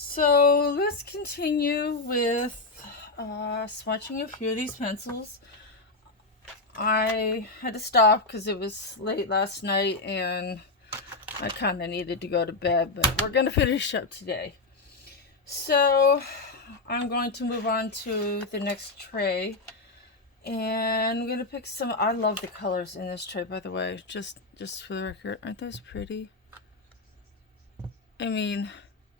So let's continue with swatching a few of these pencils. I had to stop because it was late last night and I kind of needed to go to bed, but we're going to finish up today. So I'm going to move on to the next tray, and I'm going to pick some. I love the colors in this tray, by the way, just for the record. Aren't those pretty? I mean,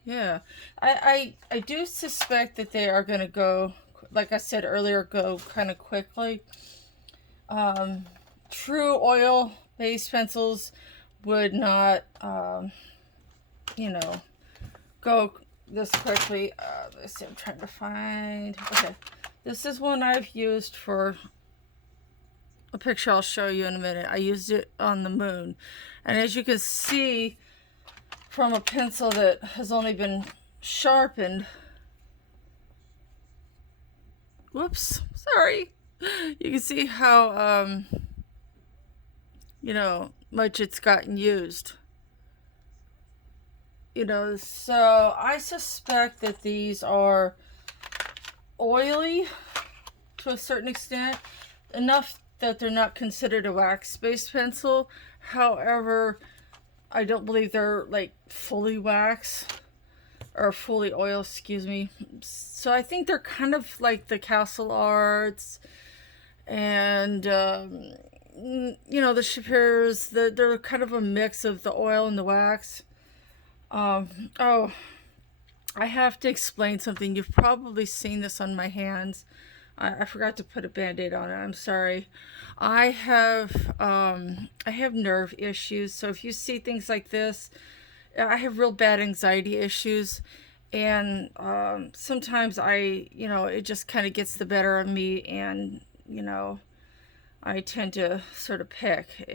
yeah, I do suspect that they are going to go, like I said earlier, go kind of quickly. True oil-based pencils would not, go this quickly. Let's see, I'm trying to find. Okay, this is one I've used for a picture I'll show you in a minute. I used it on the moon, and as you can see, from a pencil that has only been sharpened. Whoops, sorry. You can see how, much it's gotten used. So I suspect that these are oily to a certain extent, enough that they're not considered a wax-based pencil. However, I don't believe they're like fully wax or fully oil, excuse me. So I think they're kind of like the Castle Arts and the Shapiro's. They're kind of a mix of the oil and the wax. Oh, I have to explain something. You've probably seen this on my hands. I forgot to put a band-aid on it. I'm sorry. I have nerve issues, so if you see things like this, I have real bad anxiety issues, and sometimes it just kind of gets the better of me, and I tend to sort of pick.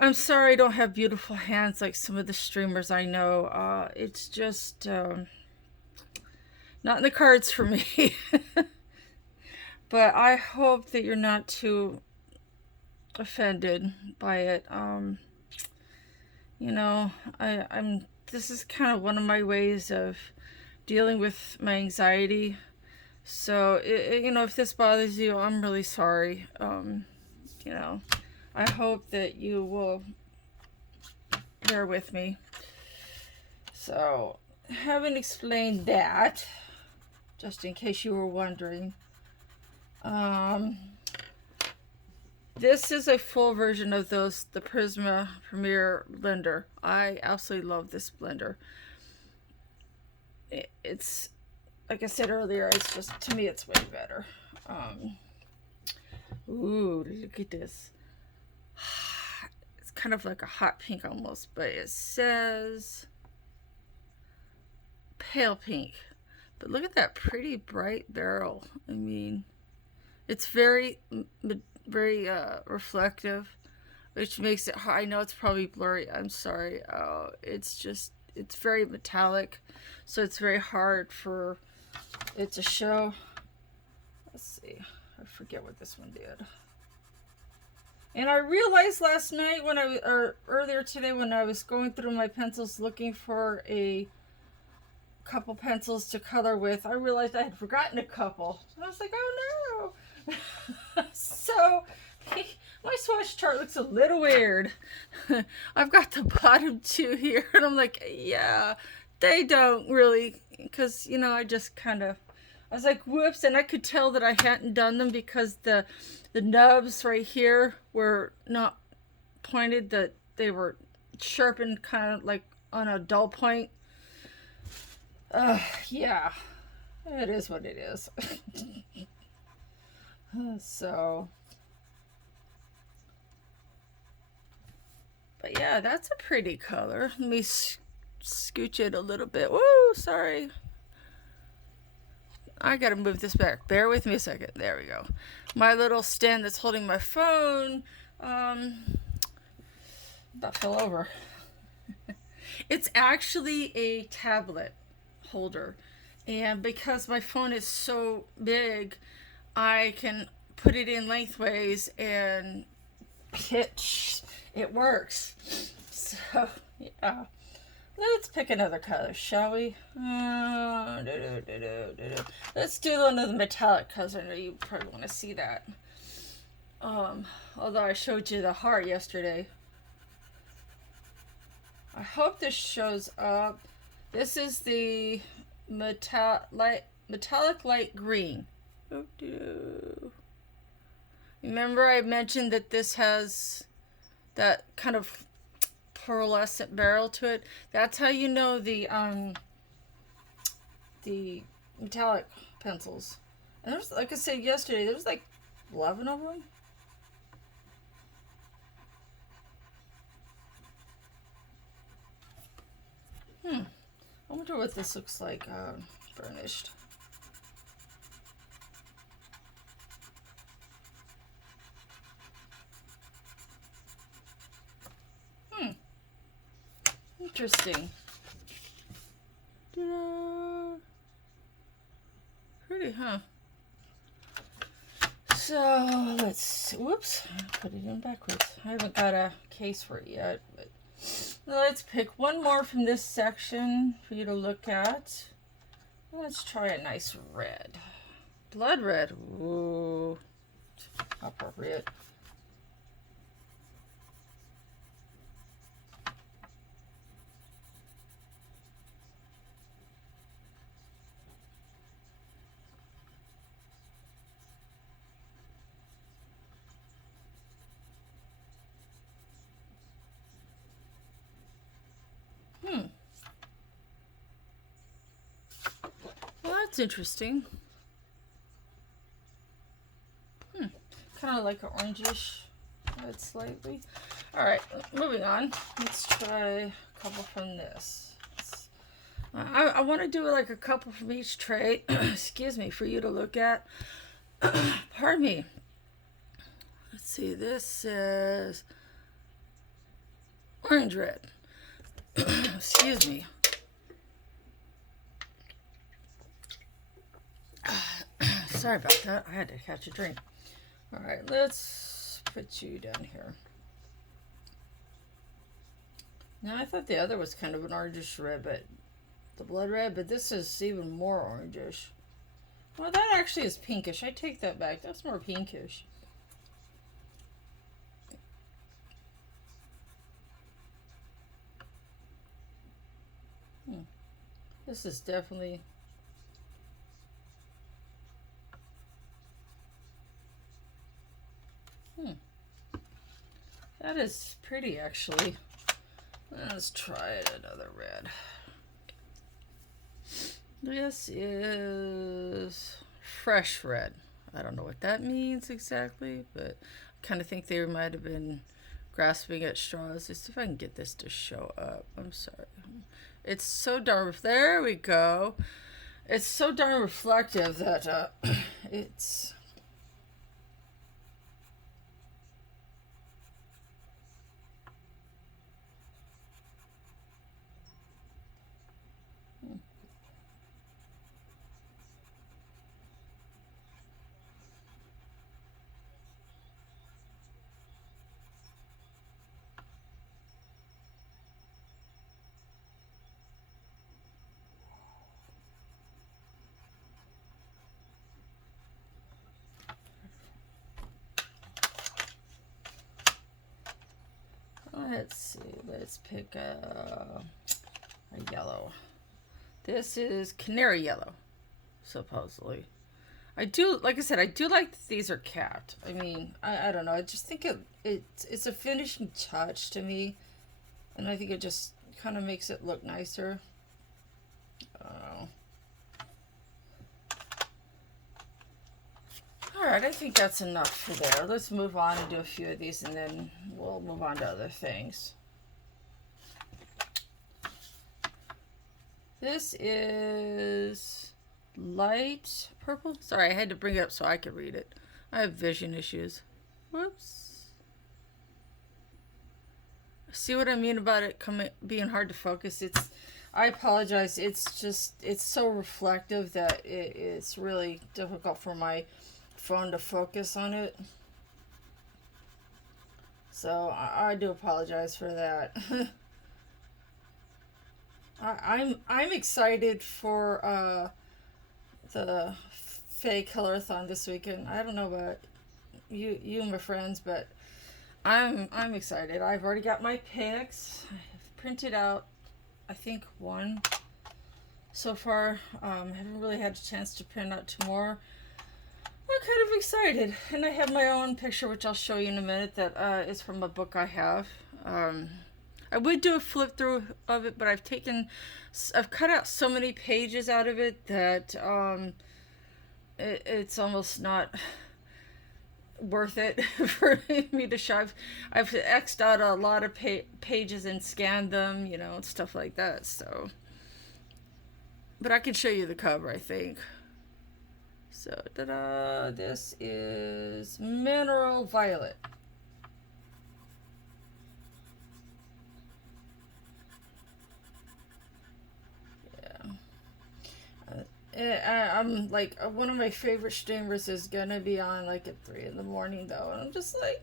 I'm sorry I don't have beautiful hands like some of the streamers I know. It's just not in the cards for me. But I hope that you're not too offended by it. This is kind of one of my ways of dealing with my anxiety. So, if this bothers you, I'm really sorry. I hope that you will bear with me. So, having explained that, just in case you were wondering, this is a full version of the Prisma Premier blender. I absolutely love this blender. It's, like I said earlier, it's just, to me, it's way better. Ooh, look at this. It's kind of like a hot pink almost, but it says pale pink. But look at that pretty bright barrel. I mean, it's very reflective, which makes it hard. I know it's probably blurry. I'm sorry. It's very metallic, so it's very hard for it to show. Let's see. I forget what this one did. And I realized last night or earlier today when I was going through my pencils looking for a couple pencils to color with, I realized I had forgotten a couple. I was like, oh no. So my swatch chart looks a little weird. I've got the bottom two here, and I'm like, yeah, they don't really, because I just kind of, I was like, whoops, and I could tell that I hadn't done them because the nubs right here were not pointed, that they were sharpened kind of like on a dull point. Yeah, it is what it is. So, but yeah, that's a pretty color. Let me scooch it a little bit. Woo, sorry. I gotta move this back. Bear with me a second. There we go. My little stand that's holding my phone, that fell over. It's actually a tablet holder. And because my phone is so big, I can put it in lengthways and it works. So, yeah. Let's pick another color, shall we? Let's do one of the metallic colors. I know you probably want to see that. Although I showed you the heart yesterday. I hope this shows up. This is the metallic light green. Remember I mentioned that this has that kind of pearlescent barrel to it. That's how you know the metallic pencils. And there's, like I said yesterday, there's like 11 of them. I wonder what this looks like burnished. Interesting. Pretty, huh? So let's, whoops, put it in backwards. I haven't got a case for it yet, but let's pick one more from this section for you to look at. Let's try a nice red. Blood red. Ooh, appropriate. Well, that's interesting. Kind of like an orangish red slightly. All right, moving on. Let's try a couple from this. I want to do like a couple from each tray. Excuse me, for you to look at. Pardon me. Let's see. This is orange red. Excuse me. Sorry about that. I had to catch a drink. All right, let's put you down here. Now, I thought the other was kind of an orangish red, but the blood red, but this is even more orangish. Well, that actually is pinkish. I take that back. That's more pinkish. This is definitely... That is pretty, actually. Let's try another red. This is fresh red. I don't know what that means exactly, but I kind of think they might have been grasping at straws. Let's see if I can get this to show up. I'm sorry. It's so darn... There we go. It's so darn reflective that it's... Let's see. Let's pick a yellow. This is canary yellow, supposedly. I do, like I said, I do like that these are capped. I mean, I don't know. I just think it's a finishing touch to me, and I think it just kind of makes it look nicer. Alright, I think that's enough for there. Let's move on and do a few of these, and then we'll move on to other things. This is light purple. Sorry, I had to bring it up so I could read it. I have vision issues. Whoops. See what I mean about it being hard to focus? I apologize. It's just, it's so reflective that it's really difficult for my phone to focus on it. So I do apologize for that. I'm excited for the Faye Colorathon this weekend. I don't know about you and my friends, but I'm excited. I've already got my picks. I've printed out, I think, one so far. I haven't really had a chance to print out two more. I'm kind of excited, and I have my own picture, which I'll show you in a minute. That is from a book I have. I would do a flip through of it, but I've cut out so many pages out of it that it's almost not worth it for me to show. I've X'd out a lot of pages and scanned them, and stuff like that. So, but I can show you the cover, I think. So, ta-da! This is Mineral Violet. I'm like, one of my favorite streamers is gonna be on like at 3 in the morning though, and I'm just like,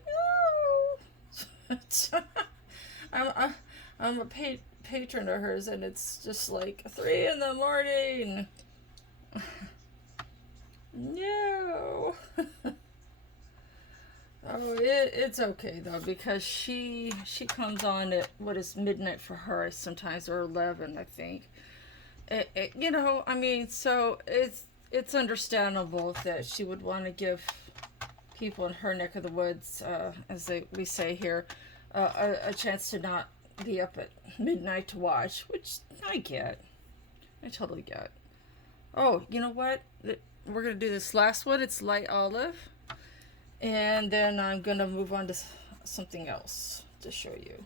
no. I'm a patron of hers, and it's just like 3 in the morning. No. Oh, it's okay though, because she comes on at what is midnight for her sometimes, or 11, I think. I mean, so it's understandable that she would want to give people in her neck of the woods, we say here, a chance to not be up at midnight to watch, which I get. I totally get. Oh, you know what? We're going to do this last one. It's light olive. And then I'm going to move on to something else to show you.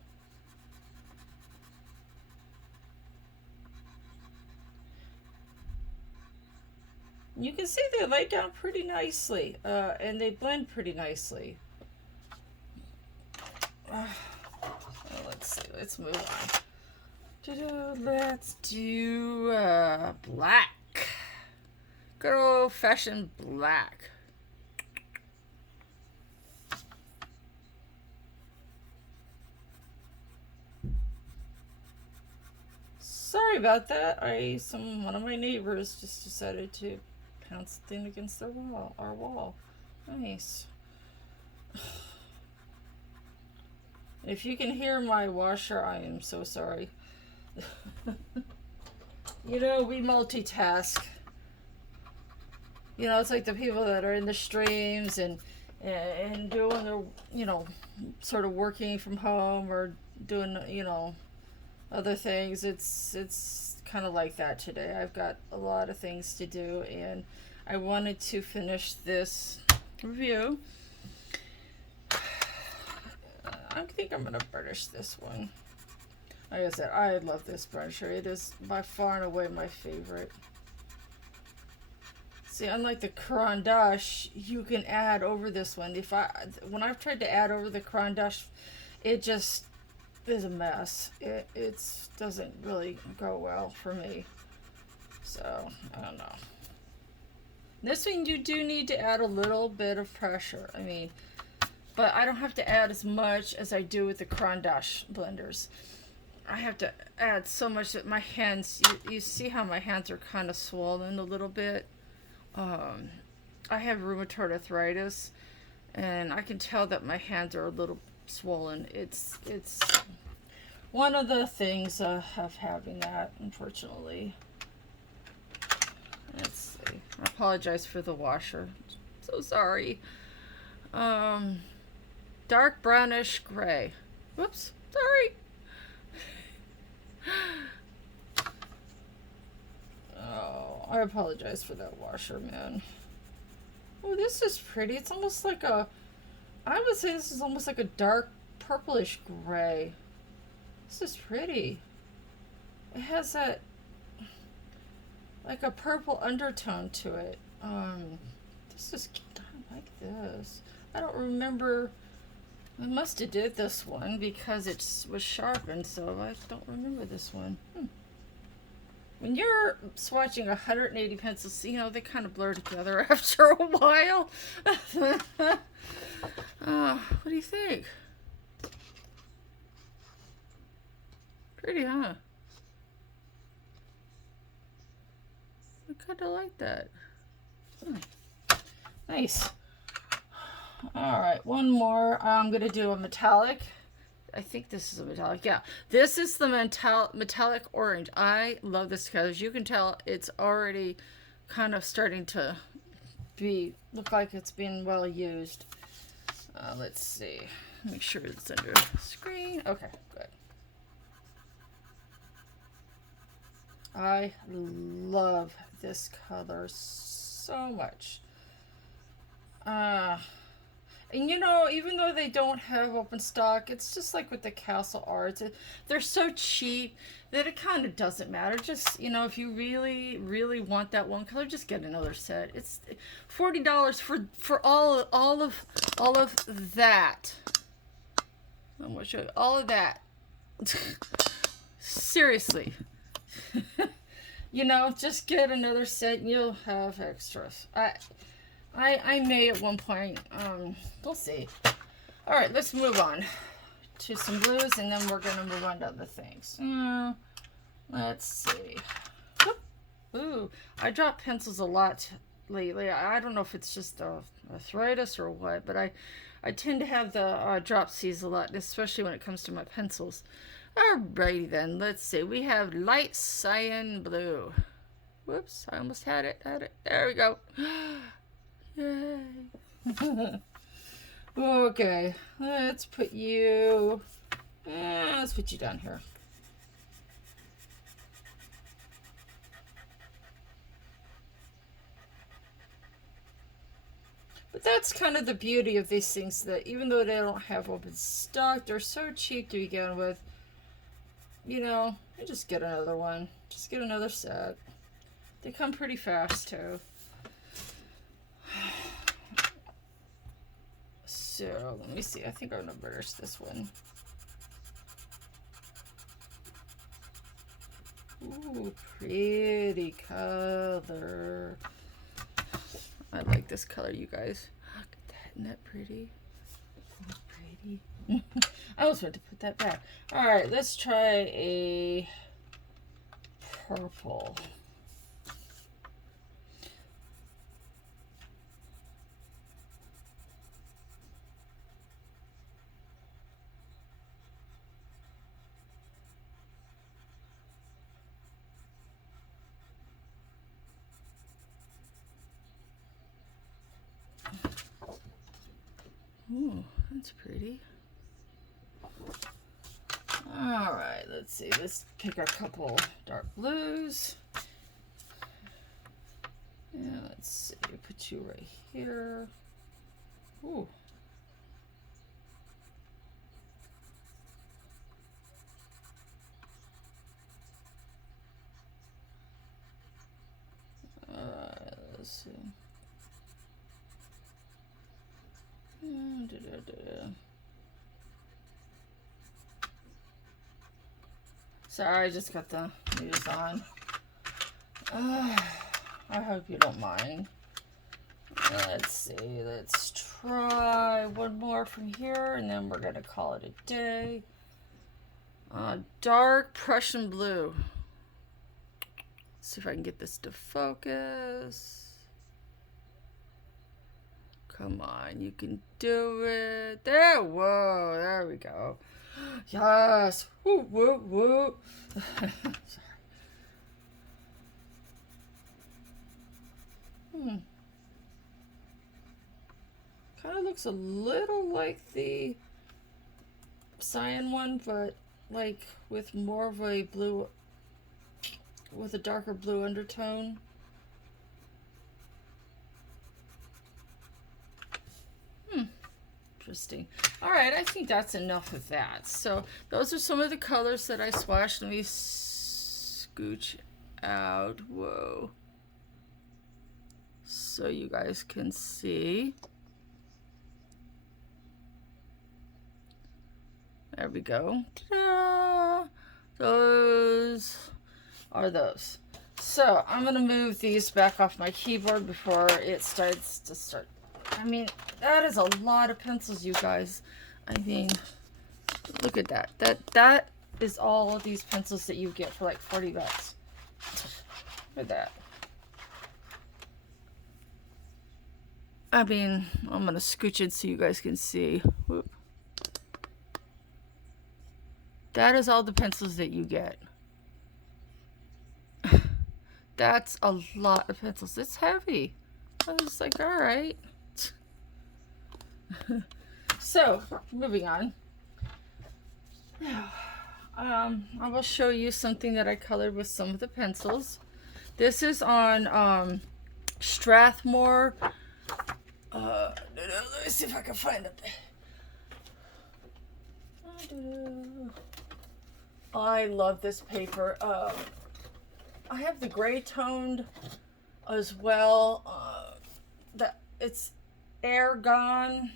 You can see they lay down pretty nicely, and they blend pretty nicely. Let's see. Let's move on. Let's do black. Good old-fashioned black. Sorry about that. One of my neighbors just decided to pound something against our wall. Nice. If you can hear my washer, I am so sorry. We multitask. It's like the people that are in the streams and doing their, sort of working from home or doing, other things. It's kind of like that today. I've got a lot of things to do, and I wanted to finish this review. I think I'm going to burnish this one. Like I said, I love this burnisher. It is by far and away my favorite. See, unlike the Caran d'Ache, you can add over this one. When I've tried to add over the Caran d'Ache, it just is a mess. It doesn't really go well for me. So, I don't know. This one you do need to add a little bit of pressure. I mean, but I don't have to add as much as I do with the Caran d'Ache blenders. I have to add so much that my hands, you see how my hands are kind of swollen a little bit. I have rheumatoid arthritis, and I can tell that my hands are a little swollen. It's one of the things of having that, unfortunately. Let's see. I apologize for the washer. So sorry. Dark brownish gray. Whoops. Sorry. Oh, I apologize for that washer, man. Oh, this is pretty. It's almost like I would say this is almost like a dark purplish gray. This is pretty. It has that, like a purple undertone to it. This is, I like this. I don't remember. I must have did this one because it was sharpened, so I don't remember this one. When you're swatching 180 pencils, they kind of blur together after a while. What do you think? Pretty, huh? kind of like that. Nice. All right, one more. I'm going to do a metallic. I think this is a metallic. Yeah, this is the metallic orange. I love this color. As you can tell, it's already kind of starting to look like it's been well used. Let's see. Make sure it's under screen. Okay, good. I love this color so much. And you know, even though they don't have open stock, it's just like with the Castle Arts. They're so cheap that it kind of doesn't matter. Just, you know, if you really, really want that one color, just get another set. It's $40 for all of that. I'm gonna show you all of that. Seriously. You know, just get another set and you'll have extras. I may at one point. We'll see. All right, let's move on to some blues, and then we're gonna move on to other things. Let's see. Ooh, I drop pencils a lot lately. I don't know if it's just arthritis or what, but I tend to have the dropsies a lot, especially when it comes to my pencils. Alrighty then, let's see. We have light cyan blue. Whoops, I almost had it. There we go. Yay. Okay, let's put you down here. But that's kind of the beauty of these things, that even though they don't have open stock, they're so cheap to begin with. You know, you just get another one. Just get another set. They come pretty fast too. So, let me see. I think I'm going to burnish this one. Ooh, pretty color. I like this color, you guys. Look at that. Isn't that pretty? So pretty. I almost meant to put that back. All right, let's try a purple. Ooh, that's pretty. All right, let's see. Let's pick a couple dark blues. Yeah, let's see. Put you right here. Ooh. All right, let's see. Sorry, I just got the news on. I hope you don't mind. Let's see. Let's try one more from here, and then we're going to call it a day. Dark Prussian blue. Let's see if I can get this to focus. Come on, you can do it. There, whoa, there we go. Yes. Woo, woo, woo. Sorry. Kind of looks a little like the cyan one, but like with more of a blue, with a darker blue undertone. Interesting. All right, I think that's enough of that. So those are some of the colors that I swatched. Let me scooch out. Whoa. So you guys can see. There we go. Ta-da! Those are those. So I'm going to move these back off my keyboard before it starts to start. I mean, that is a lot of pencils, you guys. I mean, look at that. That is all of these pencils that you get for like 40 bucks. Look at that. I mean, I'm gonna scooch it so you guys can see. Whoop. That is all the pencils that you get. That's a lot of pencils. It's heavy. I was like, all right. So, moving on. I will show you something that I colored with some of the pencils. This is on Strathmore. Let me see if I can find it. I love this paper. I have the gray toned as well. That it's Argon,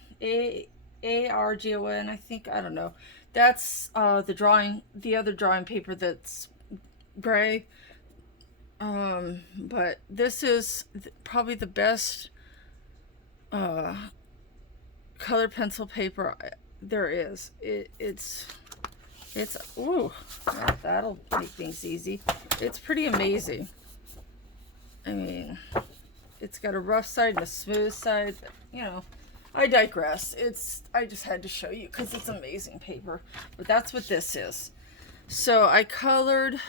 Argon. I think, I don't know. That's the other drawing paper that's gray. But this is probably the best color pencil paper there is. It's ooh, that'll make things easy. It's pretty amazing. I mean, it's got a rough side and a smooth side. You know, I digress. I just had to show you because it's amazing paper. But that's what this is. So I colored.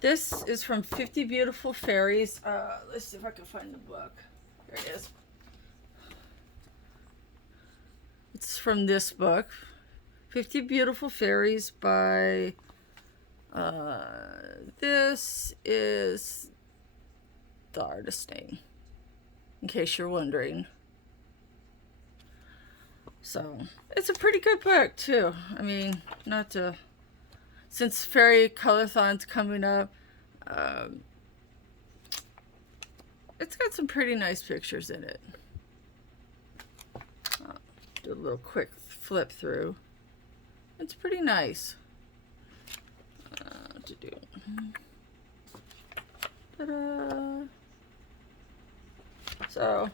This is from 50 Beautiful Fairies. Let's see if I can find the book. There it is. It's from this book, 50 Beautiful Fairies by, this is the artist name, in case you're wondering. So, it's a pretty good book, too. I mean, since Fairy Colorathon's coming up, it's got some pretty nice pictures in it. Do a little quick flip through. It's pretty nice to do. Ta-da! So,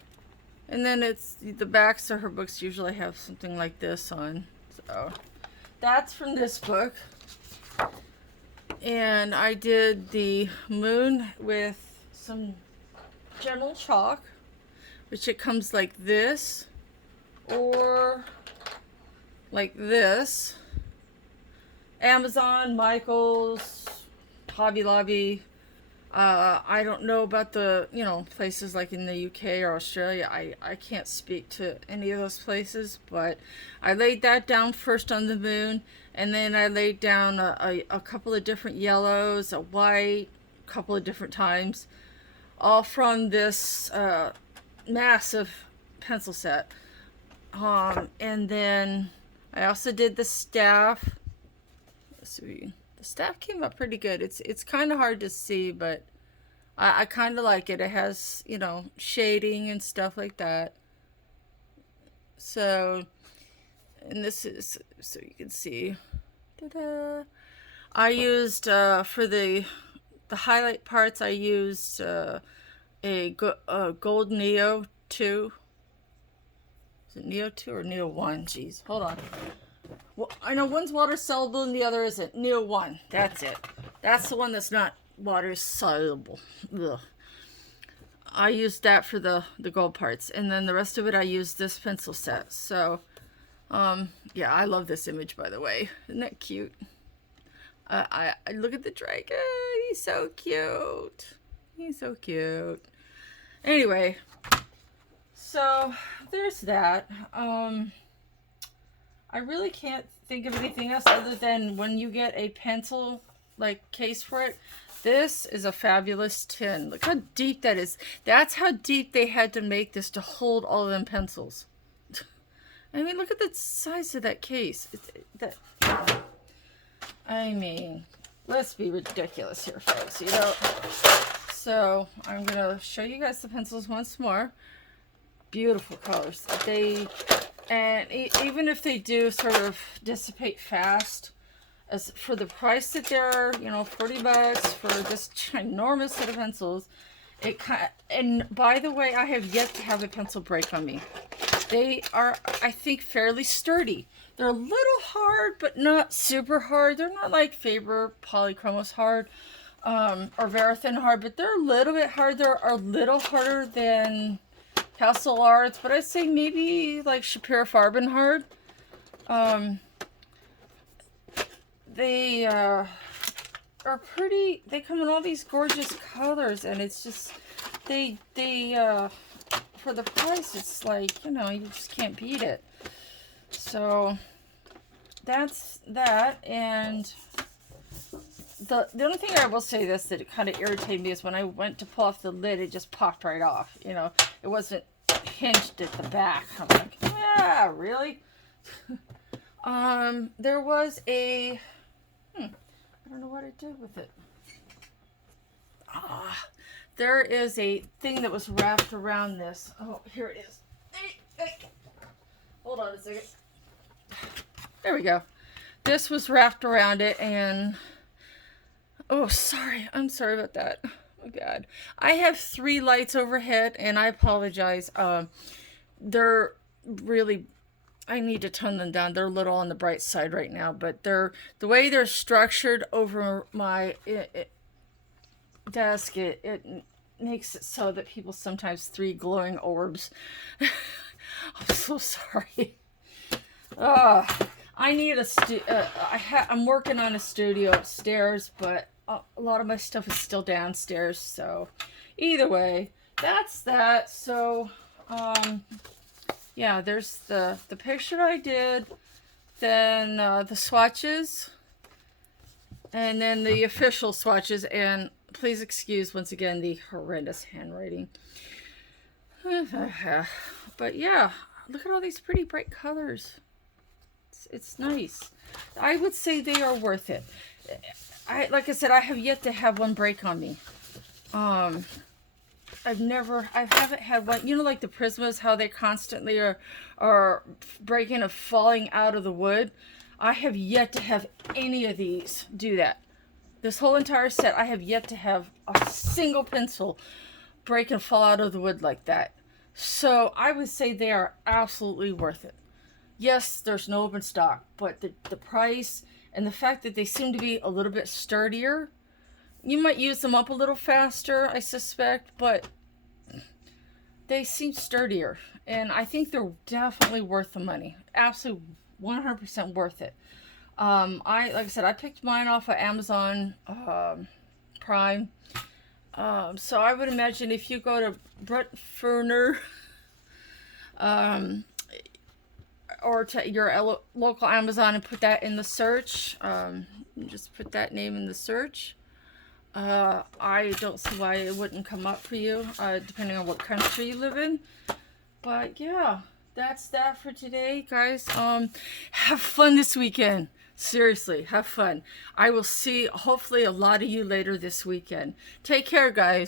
and then it's the backs of her books usually have something like this on. So that's from this book. And I did the moon with some general chalk, which it comes like this or like this. Amazon, Michael's, Hobby Lobby. I don't know about the, places like in the UK or Australia. I can't speak to any of those places, but I laid that down first on the moon, and then I laid down a couple of different yellows, a white, a couple of different times, all from this massive pencil set. And then I also did the staff. Let's see. The staff came up pretty good. It's kind of hard to see, but I kind of like it. It has, shading and stuff like that. So, and this is, so you can see. Ta-da! I used, for the highlight parts, I used a Gold Neo 2. Is it Neo 2 or Neo 1? Jeez, hold on. Well, I know one's water soluble and the other isn't. Neo 1. That's it. That's the one that's not water soluble. Ugh. I used that for the gold parts. And then the rest of it I used this pencil set. So, yeah, I love this image, by the way. Isn't that cute? I look at the dragon. He's so cute. He's so cute. Anyway, so there's that. I really can't think of anything else other than when you get a pencil like case for it. This is a fabulous tin. Look how deep that is. That's how deep they had to make this to hold all of them pencils. I mean, look at the size of that case. I mean, let's be ridiculous here, folks, So, I'm going to show you guys the pencils once more. Beautiful colors. Even if they do sort of dissipate fast, as for the price that they're, $40 for this ginormous set of pencils, and by the way, I have yet to have a pencil break on me. They are, I think, fairly sturdy. They're a little hard, but not super hard. They're not like Faber Polychromos hard, or Verithin hard, but they're a little bit hard. They're a little harder than Castle Arts, but I'd say maybe like Shapira Farbenhard. They are pretty. They come in all these gorgeous colors, and it's just they for the price, it's like, you know, you just can't beat it. So that's that. And the only thing I will say this that it kind of irritated me is when I went to pull off the lid, it just popped right off. You know, it wasn't hinged at the back. I'm like, yeah, really? There was a I don't know what I did with it. There is a thing that was wrapped around this. Oh, here it is. Hey. Hold on a second. There we go. This was wrapped around it, and oh, sorry. I'm sorry about that. Oh my God. I have 3 lights overhead, and I apologize. They're really, I need to tone them down. They're a little on the bright side right now, but they're, the way they're structured over my desk, it makes it so that people sometimes 3 glowing orbs. I'm so sorry. I need I'm working on a studio upstairs, but a lot of my stuff is still downstairs. So either way, that's that. So yeah, there's the picture I did, then the swatches, and then the official swatches. And please excuse once again the horrendous handwriting. But yeah, look at all these pretty bright colors. It's nice. I would say they are worth it. Like I said, I have yet to have one break on me. I haven't had one, you know, like the Prismas, how they constantly are breaking or falling out of the wood. I have yet to have any of these do that. This whole entire set, I have yet to have a single pencil break and fall out of the wood like that. So I would say they are absolutely worth it. Yes, there's no open stock, but the price and the fact that they seem to be a little bit sturdier, you might use them up a little faster, I suspect, but they seem sturdier. And I think they're definitely worth the money. Absolutely 100% worth it. Like I said, I picked mine off of Amazon Prime. So I would imagine if you go to Brutfuner, or to your local Amazon and put that in the search, just put that name in the search. I don't see why it wouldn't come up for you, depending on what country you live in. But yeah, that's that for today, guys. Have fun this weekend. Seriously, have fun. I will see, hopefully, a lot of you later this weekend. Take care, guys.